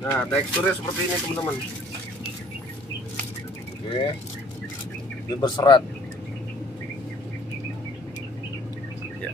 Nah, teksturnya seperti ini teman-teman. Oke, dia berserat. Ya.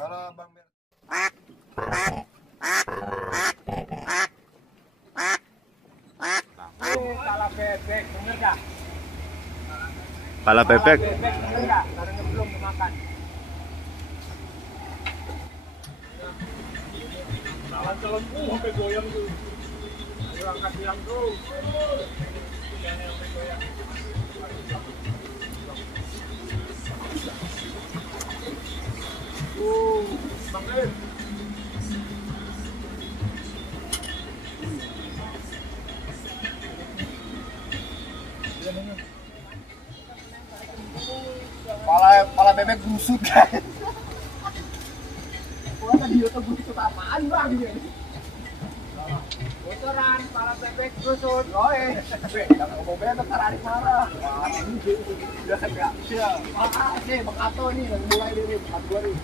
Halo Bang Ber. Pala bebek, bener gak? Pala bebek. Bebek bener gak? Karena belum dimakan. Jalan celembu sampai goyang tuh. Ayo angkat bilang tuh. Bang El. Pala bebek busuk guys. Wah, tadi YouTube busuk apaan bang? Bocoran, pala bebek busuk. Oh jangan ngomong bebek, ntar Arif marah. Wah, ini udah enggak. Makasih, Bang Ato nih, yang mulai dari Bang gue nih.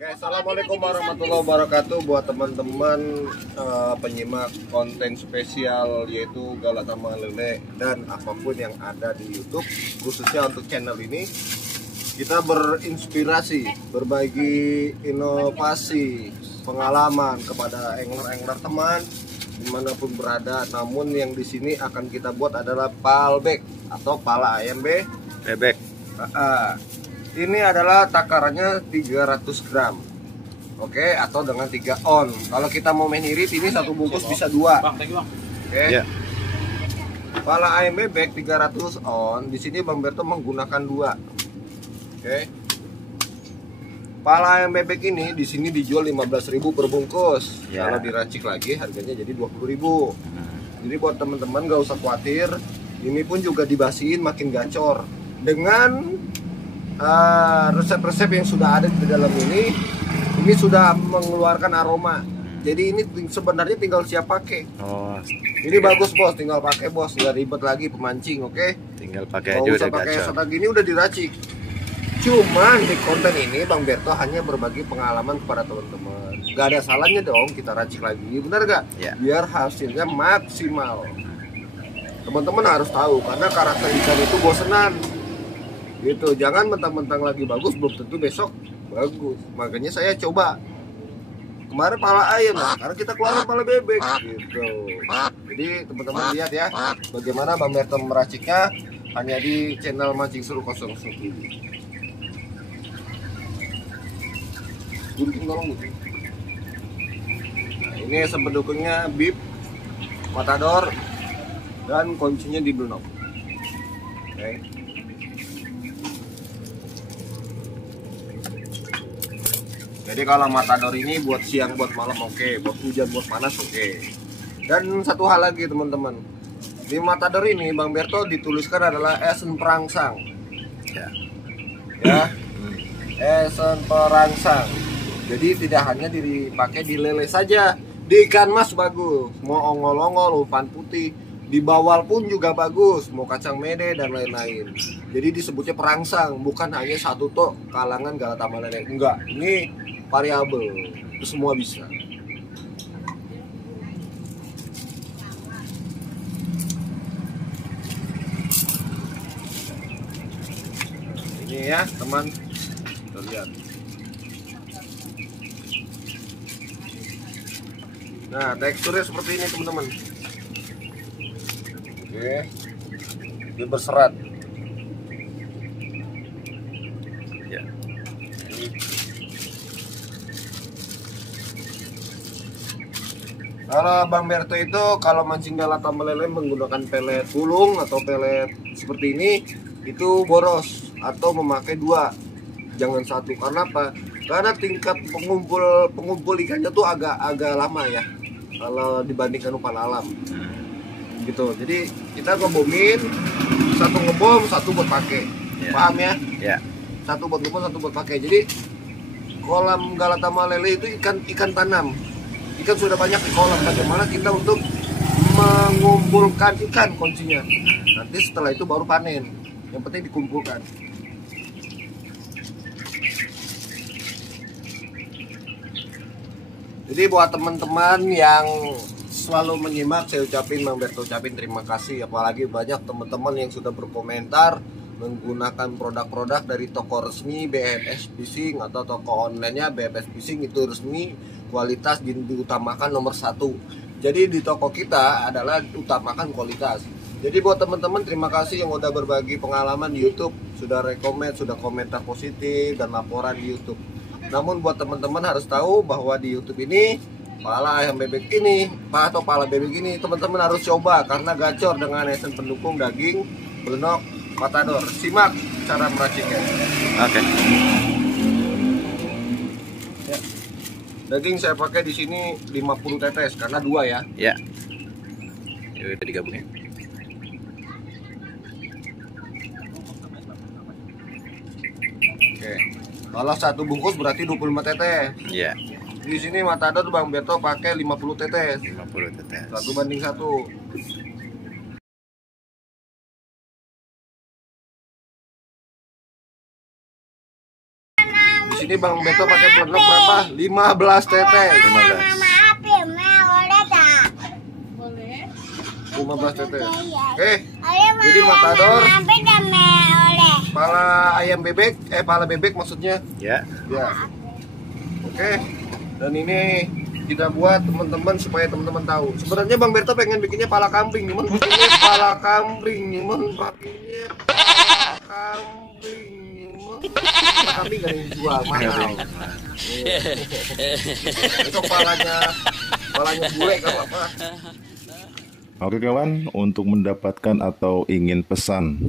Oke, assalamualaikum warahmatullahi wabarakatuh buat teman-teman penyimak konten spesial yaitu Galatama Lele dan apapun yang ada di YouTube, khususnya untuk channel ini kita berinspirasi, berbagi inovasi, pengalaman kepada angler-angler teman dimanapun berada. Namun yang di sini akan kita buat adalah palbek atau pala ayam Bebek. Ini adalah takarannya 300 gram. Oke, atau dengan 3 on. Kalau kita mau main irit ini satu bungkus bisa 2. Oke. Ya. Pala ayam bebek 300 on. Di sini Bang Berto menggunakan 2. Oke. Pala ayam bebek ini di sini dijual 15.000 per bungkus. Ya. Kalau diracik lagi harganya jadi 20.000. Jadi buat teman-teman gak usah khawatir. Ini pun juga dibasihin makin gacor dengan resep-resep yang sudah ada di dalam ini sudah mengeluarkan aroma. Jadi ini sebenarnya tinggal siap pakai. Oh, Ini bagus bos, tinggal pakai bos, nggak ribet lagi pemancing, oke? tinggal pakai aja Nggak udah usah pakai gacor. setak gini udah diracik. Cuman di konten ini Bang Berto hanya berbagi pengalaman kepada teman-teman. Gak ada salahnya dong kita racik lagi, benar gak? Ya. Biar hasilnya maksimal. Teman-teman harus tahu karena karakter ikan itu bosenan. Gitu, jangan mentang-mentang lagi bagus belum tentu besok bagus. Makanya saya coba kemarin pala ayam, karena kita keluarin pala bebek gitu. Jadi teman-teman lihat ya bagaimana Bang Berto meraciknya hanya di channel Mancing Seru 001 TV. Gunting tolong gunting. Nah, ini pendukungnya bib, matador, dan kuncinya di blunok. Oke. Jadi kalau matador ini buat siang, buat malam oke, buat hujan, buat panas oke. Dan satu hal lagi teman-teman, di matador ini Bang Berto dituliskan adalah esen perangsang. Ya, esen perangsang. Jadi tidak hanya dipakai di lele saja, di ikan mas bagus, mau ongol-ongol, umpan putih, di bawal pun juga bagus, mau kacang mede dan lain-lain. Jadi disebutnya perangsang, bukan hanya satu tok kalangan Galatama Lele. Enggak, ini variabel, itu semua bisa. Ini ya teman, kita lihat. Nah, teksturnya seperti ini teman-teman. Oke, dia berserat. Ya. Kalau Bang Berto itu kalau mancing Galatama Lele menggunakan pelet gulung atau pelet seperti ini itu boros atau memakai 2, jangan 1. Karena apa? Karena tingkat pengumpul ikannya tuh agak lama ya kalau dibandingkan umpan alam gitu. Jadi kita ngebomin, 1 ngebom, 1 buat pakai. Ya. Paham ya? Ya. 1 buat ngebom, 1 buat pakai. Jadi kolam Galata Malele itu ikan tanam. Ikan sudah banyak di kolam. Bagaimana kita untuk mengumpulkan ikan kuncinya. Nanti setelah itu baru panen. Yang penting dikumpulkan. Jadi buat teman-teman yang selalu menyimak, saya ucapin, Bang Berto ucapin terima kasih. Apalagi banyak teman-teman yang sudah berkomentar menggunakan produk-produk dari toko resmi BMS Fishing atau toko online-nya BMS Fishing itu resmi, kualitas diutamakan nomor 1. Jadi di toko kita adalah utamakan kualitas. Jadi buat teman-teman terima kasih yang udah berbagi pengalaman di YouTube, sudah rekomen, sudah komentar positif dan laporan di YouTube. Namun buat teman-teman harus tahu bahwa di YouTube ini pala ayam bebek ini atau pala bebek ini teman-teman harus coba karena gacor dengan esen pendukung daging belenok matador. Simak cara meraciknya. Oke. Ya. Daging saya pakai di sini 50 tetes karena 2 ya. Ya. Ini udah digabungin. Oke. Kalau 1 bungkus berarti 25 tetes. Ya. Di sini matador Bang Berto pakai 50 tetes. 50 tetes. 1:1. Di sini Bang Berto pakai belenok berapa? 15 tetes. 15 tetes. Oke. Jadi matador pala ayam bebek, pala bebek maksudnya. Ya. Ya. Oke. Dan ini kita buat teman-teman supaya teman-teman tahu. Sebenarnya Bang Berto pengen bikinnya pala kambing, cuman bikinnya pala kambing, cuman pakainya pala kambing, pala kambing gak dijual, mahal. Itu palanya bule gak apa-apa. Oke kawan, untuk mendapatkan atau ingin pesan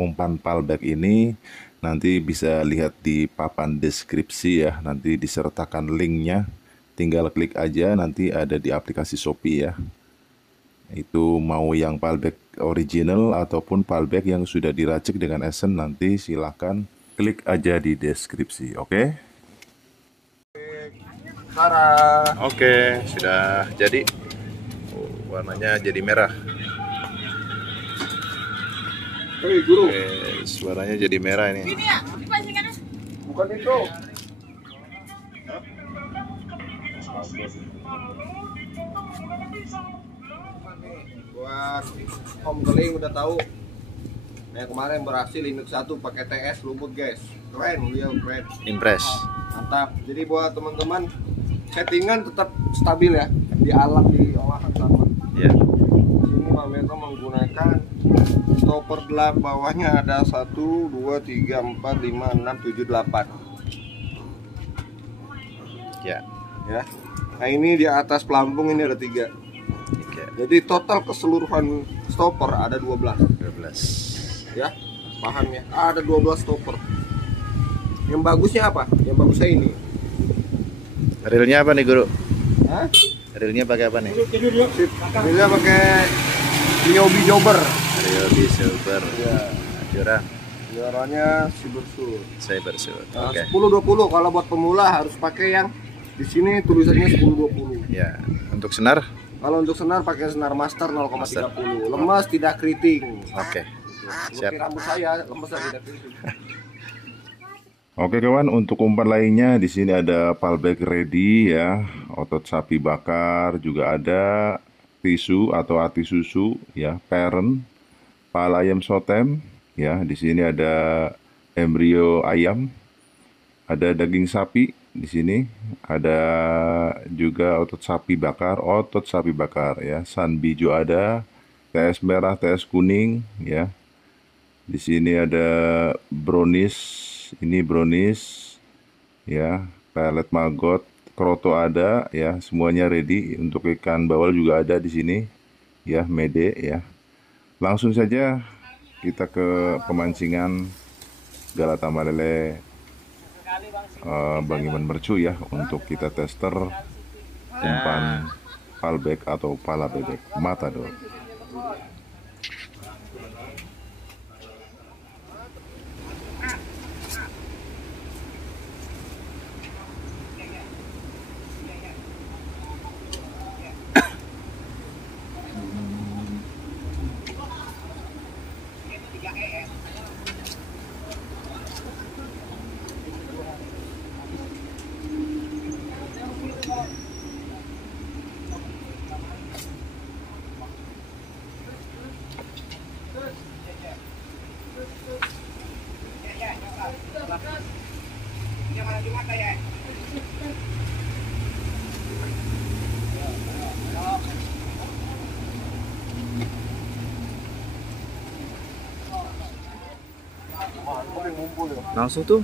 umpan palbek ini nanti bisa lihat di papan deskripsi ya, nanti disertakan linknya, tinggal klik aja, nanti ada di aplikasi Shopee ya. Itu mau yang palbek original ataupun palbek yang sudah diracik dengan esen, nanti silahkan klik aja di deskripsi, oke? Oke, sudah jadi. Warnanya jadi merah. Hei guru, Oke, suaranya jadi merah ini. bukan itu. Buat Om Keling udah tahu. Yang kemarin berhasil induk 1 pakai TS lumut guys. Keren, beliau keren. Impress. Mantap. Jadi buat teman-teman settingan tetap stabil ya. Di alat di olahan sama. Ya. Ini Bang Berto menggunakan stopper gelap, bawahnya ada 1, 2, 3, 4, 5, 6, 7, 8 Ya. ya. Nah ini di atas pelampung ini ada 3. Oke. Jadi total keseluruhan stopper ada 12 12. ya. Paham ya? Ada 12 stopper. Yang bagusnya apa? Yang bagusnya ini. Reelnya apa nih guru? Hah? Reelnya pakai apa nih? Sip. Ini pakai Ryobi Jobber. Ryobi Silver. Ya. Curang. Juaranya Cybershoot. Cybershoot. Nah, Oke. 10-20 kalau buat pemula harus pakai yang di sini tulisannya 10-20. Ya. Untuk senar? Kalau untuk senar pakai senar master 0,30. Lemas tidak keriting. Oke. Seperti Siap. rambut saya lemas dan tidak keriting. Oke kawan, untuk umpan lainnya di sini ada palbek ready ya, otot sapi bakar, juga ada tisu atau ati susu ya, parent, pala ayam sotem ya, di sini ada embrio ayam, ada daging sapi di sini, ada juga otot sapi bakar ya, sanbijo ada, TS merah, TS kuning ya. Di sini ada brownies. Ini brownies ya, pelet maggot, kroto ada ya, semuanya ready. Untuk ikan bawal juga ada di sini ya, mede ya. Langsung saja kita ke pemancingan Galata Malele Bang Iman Mercu ya, untuk kita tester umpan palbek atau pala bebek matador. Langsung tuh.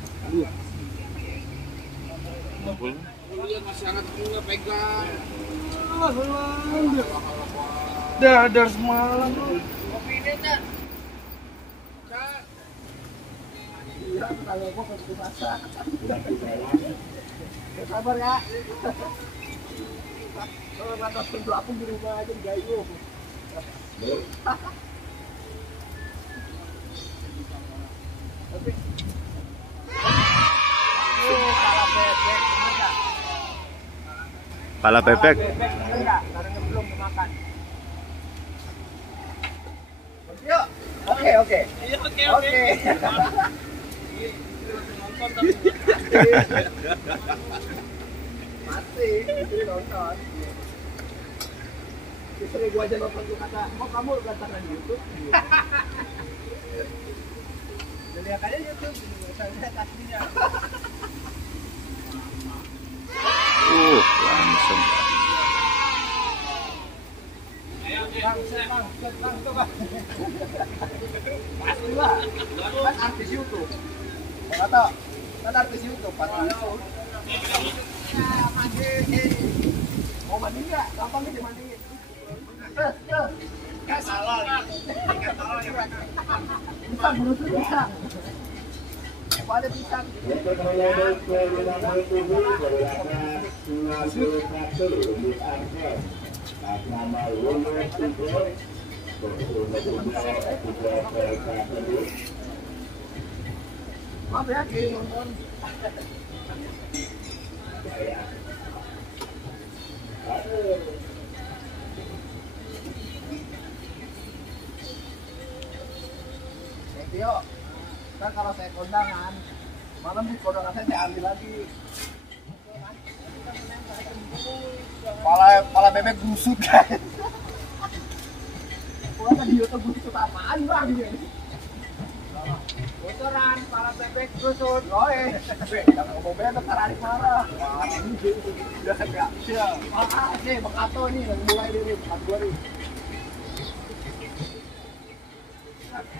Dadar semalam lu. Iya, kalau gua pergi masak. Sabar ya. Kalau nonton pelapung di rumah aja di gayo. Tapi Pala bebek. enggak, karena belum makan. Yuk. Oke. Iya, oke. Mati, istri nonton. Istri gua aja nonton tuh kata, mau kamu gantangan YouTube? Lihat aja YouTube, saya lihat aslinya. Langsung. Bang, coba. Pasti lah, kan artis YouTube. Nggak tahu, kan artis YouTube, pasti. Mau mandi nggak? Gampang nih dimandiin. Nggak salah. Bisa berusur bisa. Ada pisang. Maaf ya, nonton. Tio, kan kalau saya kondangan, malam di kondangan saya ambil lagi. Pala bebek busuk guys. Gua tadi YouTube busuk apaan bang dia? Bocoran pala bebek busuk. Oh jangan ngomong bebek ntar adik marah. Wah ini udah kayak sih Bang Ato ini yang mulai dari 4 gua nih.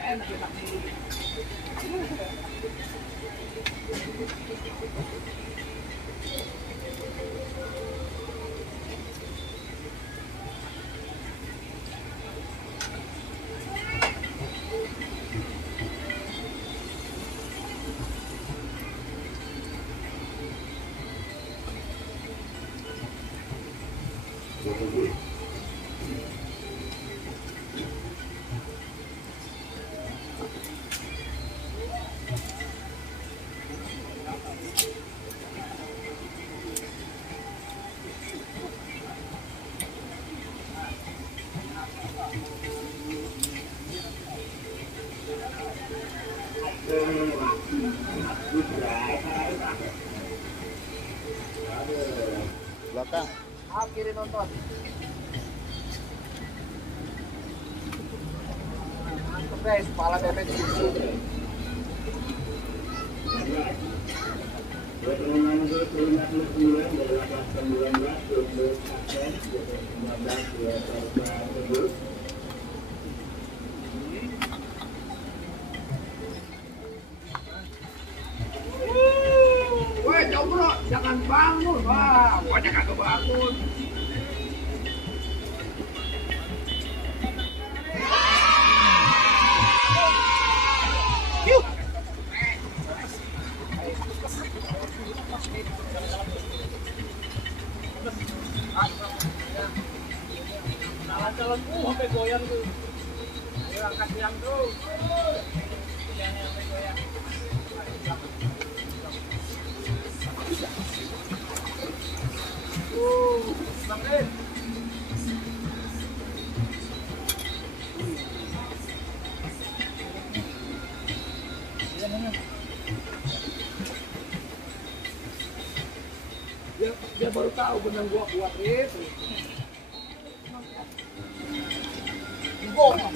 Enak. Belakang. Kiri nonton. Mantap guys, kepala bebek susu. Woi, combro, jangan bangun, wah, banyak kagak bangun. Jalan sampai goyang tuh. Ayo angkat yang tuh. Jangan sampai goyang. Bangin. Dia baru tahu benang gua kuat itu. Makan.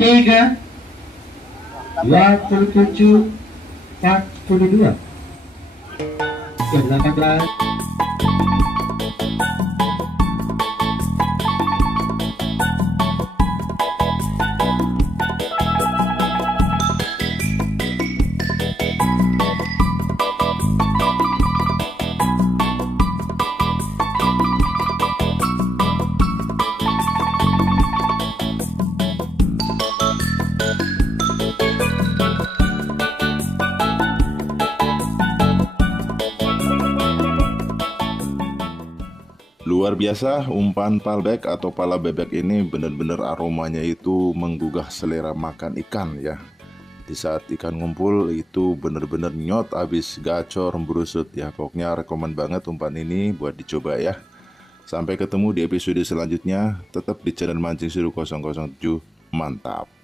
Tiga, 27, 42. Ke 18. Luar biasa, umpan palbek atau pala bebek ini benar-benar aromanya itu menggugah selera makan ikan ya. Di saat ikan ngumpul itu benar-benar nyot abis gacor berusut ya. Pokoknya rekomen banget umpan ini buat dicoba ya. Sampai ketemu di episode selanjutnya, tetap di channel Mancing Seru 007. Mantap.